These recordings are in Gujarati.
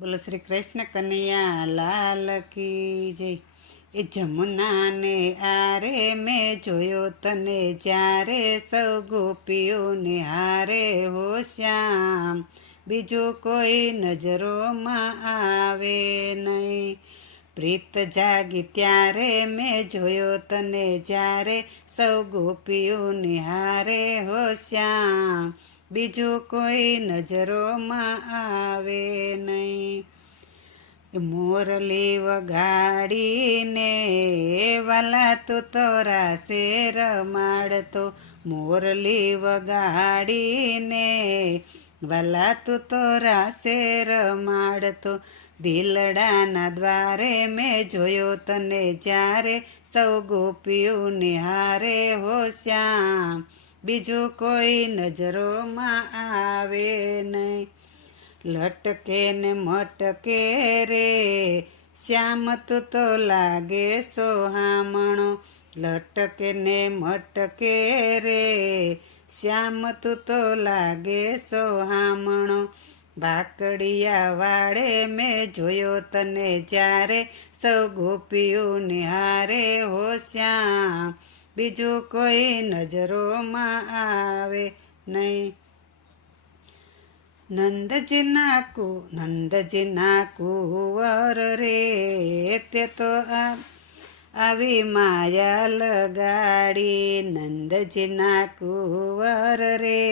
બોલો શ્રી કૃષ્ણ કનૈયા લાલ કી જય। એ જમુનાને આરે મેં જોયો તને જ્યારે સૌ ગોપીઓને હારે હો શ્યામ, બીજું કોઈ નજરોમાં આવે નહીં। પ્રીત જાગી ત્યારે મેં જોયો તને જ્યારે સૌ ગોપીઓને હારે હો શ્યામ, બીજું કોઈ નજરોમાં આવે નહીં। મોરલી વગાડીને વાલા તું તો રાસે રમાડતો, મોરલી વગાડીને વાલા તું તો રાસે રમાડતો। દિલડાના દ્વારે મેં જોયો તને જ્યારે સૌ ગોપીઓ નિહારે હો શ્યામ, બીજું કોઈ નજરોમાં આવે નહીં। લટકે ને મટકે રે શ્યામ તું તો લાગે સોહામણો, લટકે ને મટકે રે શ્યામ તું તો લાગે સોહામણો। ભાકડિયા વાળે મેં જોયો તને જ્યારે સૌ ગોપીઓ નિહારે હો શ્યામ, બીજું કોઈ નજરોમાં આવે નહીં। નંદજીના કુંવર રે તે તો આવી માયા લગાડી, નંદજીના કુંવર રે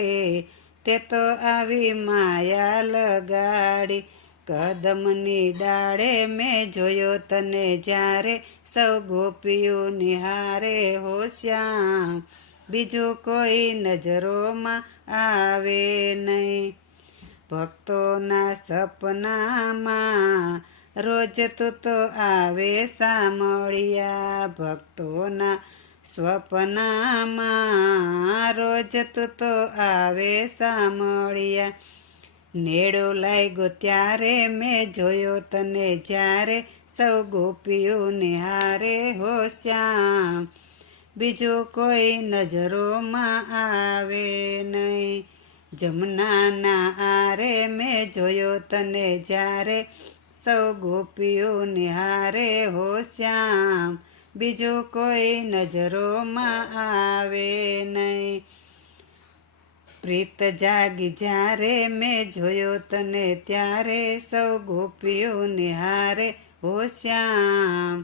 તે તો આવી માયા લગાડી। કદમની ડાળે મેં જોયો તને જ્યારે સૌ ગોપીઓ નિહારે હો શ્યામ, બીજું કોઈ નજરોમાં આવે નહીં। ભક્તોના સપનામાં રોજ તું તો આવે સામળિયા, ભક્તોના સ્વપ્નામાં રોજ તું તો આવે સામળિયા। નેડો લાગ્યો ત્યારે મેં જોયો તને જ્યારે સૌ ગોપીઓ નિહારે હો શ્યામ, બીજું કોઈ નજરોમાં આવે નહીં। જમનાના આરે મેં જોયો તને જ્યારે સૌ ગોપીઓ નિહારે હો શ્યામ, બીજું કોઈ નજરોમાં આવે નહીં। પ્રીત જાગી જ્યારે મેં જોયો તને ત્યારે સૌ ગોપીઓ નિહારે હો શ્યામ,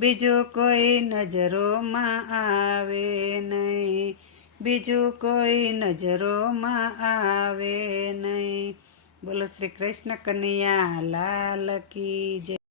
બીજું કોઈ નજરોમાં આવે નહીં, બીજું કોઈ નજરોમાં આવે નહીં। બોલો શ્રી કૃષ્ણ કનૈયા લાલ કી જય।